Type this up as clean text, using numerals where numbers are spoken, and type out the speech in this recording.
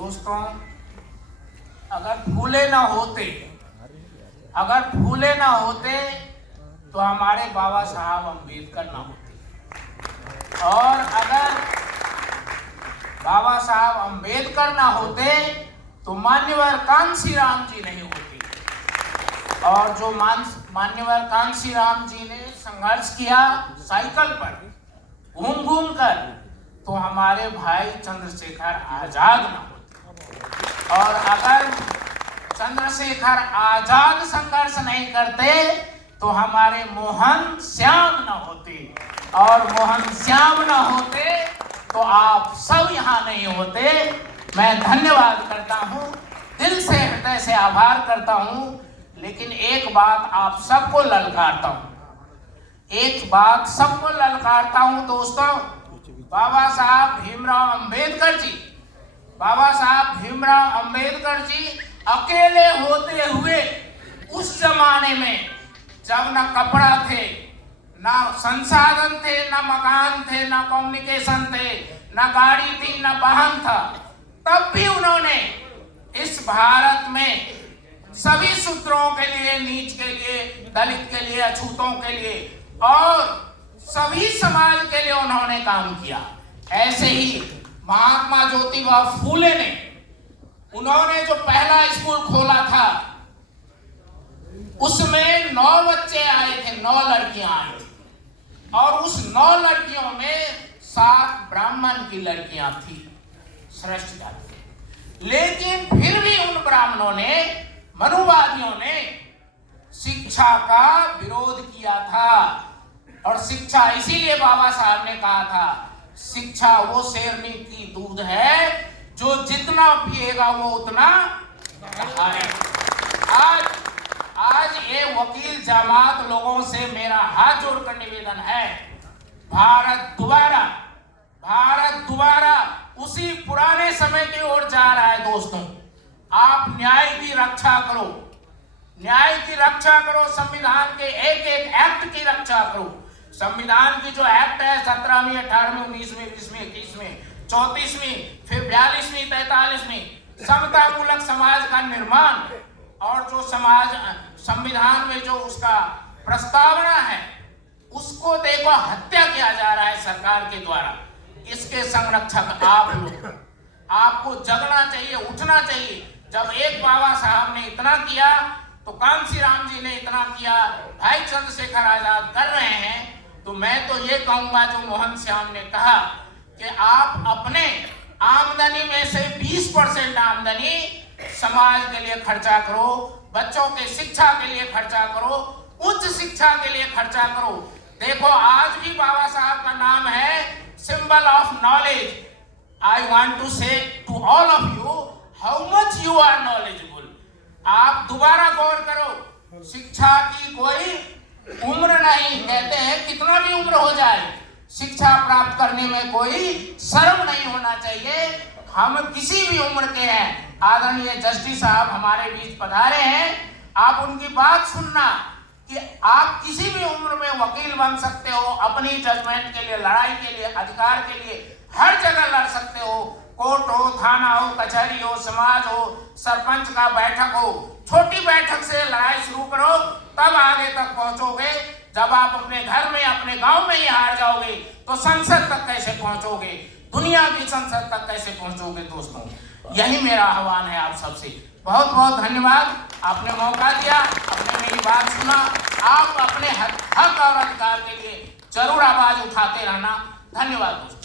दोस्तों, अगर फूले ना होते तो हमारे बाबा साहब अम्बेडकर ना होते, और अगर बाबा साहब अम्बेडकर ना होते तो मान्यवर कांशीराम जी नहीं होते। और जो मान्यवर कांशीराम जी ने संघर्ष किया साइकिल पर घूम घूम कर, तो हमारे भाई चंद्रशेखर आजाद ना होते। और अगर चंद्रशेखर आजाद संघर्ष नहीं करते तो हमारे मोहन श्याम न होते, और मोहन श्याम न होते तो आप सब यहाँ नहीं होते। मैं धन्यवाद करता हूँ, दिल से हृदय से आभार करता हूँ। लेकिन एक बात आप सबको ललकारता हूँ, दोस्तों, बाबा साहब भीमराव अंबेडकर जी अकेले होते हुए उस जमाने में जब न कपड़ा थे, न संसाधन थे, न मकान थे, न कम्युनिकेशन थे, न गाड़ी थी, न वाहन था, तब भी उन्होंने इस भारत में सभी शूद्रों के लिए, नीच के लिए, दलित के लिए, अछूतों के लिए और सभी समाज के लिए उन्होंने काम किया। ऐसे ही महात्मा ज्योतिबा फूले ने, उन्होंने जो पहला स्कूल खोला था उसमें 9 बच्चे आए थे, 9 लड़कियां आई थी, और उस 9 लड़कियों में 7 ब्राह्मण की लड़कियां थी, श्रेष्ठ जाति। लेकिन फिर भी उन ब्राह्मणों ने, मनुवादियों ने शिक्षा का विरोध किया था। और शिक्षा इसीलिए बाबा साहब ने कहा था, शिक्षा वो शेरनी की दूध है जो जितना पिएगा वो उतना खाएगा। आज ये वकील जमात लोगों से मेरा हाथ जोड़कर निवेदन है, भारत दोबारा उसी पुराने समय की ओर जा रहा है। दोस्तों, आप न्याय की रक्षा करो, संविधान के एक एक एक्ट की रक्षा करो। संविधान की जो एक्ट है 17वीं, 18वीं, 19वीं, 20वीं, 21वीं, 34वीं, फिर 42वीं, 43वीं, समतामूलक समाज का निर्माण, और जो समाज संविधान में जो उसका प्रस्तावना है उसको देखो हत्या किया जा रहा है सरकार के द्वारा। इसके संरक्षक आप लोग, आपको जगना चाहिए, उठना चाहिए। जब एक बाबा साहब ने इतना किया तो कांशीराम जी ने इतना किया, भाई चंद्रशेखर आजाद कर रहे हैं, तो मैं तो ये कहूंगा जो मोहन श्याम ने कहा कि आप अपने आमदनी में से 20% आमदनी समाज के लिए खर्चा करो, बच्चों के शिक्षा के लिए खर्चा करो, उच्च शिक्षा के लिए खर्चा करो। देखो, आज भी बाबा साहब का नाम है symbol of knowledge. I want to say to all of you how much you are knowledgeable. आप दोबारा गौर करो, शिक्षा की कोई उम्र नहीं। कहते हैं कितना भी उम्र हो जाए, शिक्षा प्राप्त करने में कोई शर्म नहीं होना चाहिए। हम किसी भी उम्र के हैं। आदरणीय जस्टिस साहब हमारे बीच पधारे हैं, आप उनकी बात सुनना कि आप किसी भी उम्र में वकील बन सकते हो, अपनी जजमेंट के लिए, लड़ाई के लिए, अधिकार के लिए हर जगह लड़ सकते हो। कोर्ट हो, थाना हो, कचहरी हो, समाज हो, सरपंच का बैठक हो, छोटी बैठक से लड़ाई शुरू करो, तब आगे तक पहुंचोगे। जब आप अपने घर में, अपने गांव में ही हार जाओगे तो संसद तक कैसे पहुंचोगे, दुनिया की संसद तक कैसे पहुंचोगे। दोस्तों, यही मेरा आह्वान है आप सबसे। बहुत बहुत धन्यवाद, आपने मौका दिया, आपने मेरी बात सुना। आप अपने हक और अधिकार के लिए जरूर आवाज उठाते रहना। धन्यवाद दोस्तों।